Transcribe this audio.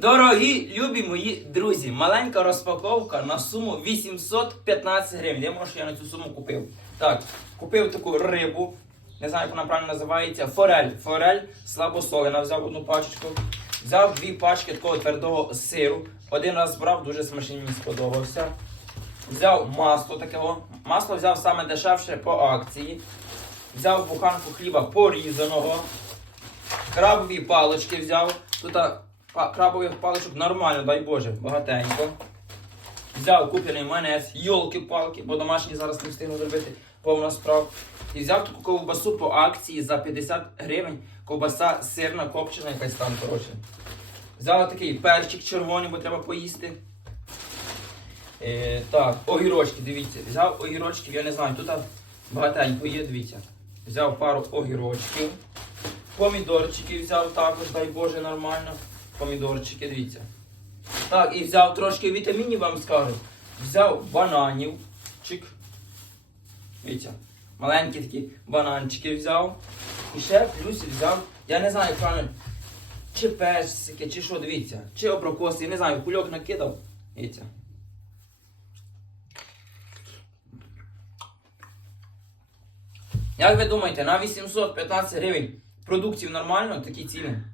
Дорогі, любі мої друзі, маленька розпаковка на суму 815 гривень. Я можу, я на цю суму купив. Так, купив таку рибу, не знаю, як вона правильно називається. Форель. Форель слабосолена. Взяв одну пачечку. Взяв дві пачки такого твердого сиру. Один раз брав, дуже смачний мені сподобався. Взяв масло такого. Масло взяв саме дешевше по акції. Взяв буханку хліба порізаного. Крабові палички взяв. Тут крабових паличок нормально, дай Боже, багатенько. Взяв куплений майонез, йолки-палки, бо домашній зараз не встигну зробити повна справ. І взяв таку ковбасу по акції за 50 гривень. Ковбаса сирна, копчена, якась там, коротше. Взяв такий перчик червоний, бо треба поїсти. Е, так, огірочки, дивіться. Взяв огірочків, я не знаю, тут багатенько є, дивіться. Взяв пару огірочків. Помідорчики взяв також, дай Боже, нормально. Помідорчики, дивіться. Так, і взяв трошки вітамінів, вам скажу. Взяв бананів. Чик. Дивіться. Маленькі такі бананчики взяв. І ще плюс взяв, я не знаю правильно, чи персики, чи що, дивіться, чи абрикоси, я не знаю, кульок накидав. Дивіться. Як ви думаєте, на 815 гривень продуктів нормально такі ціни?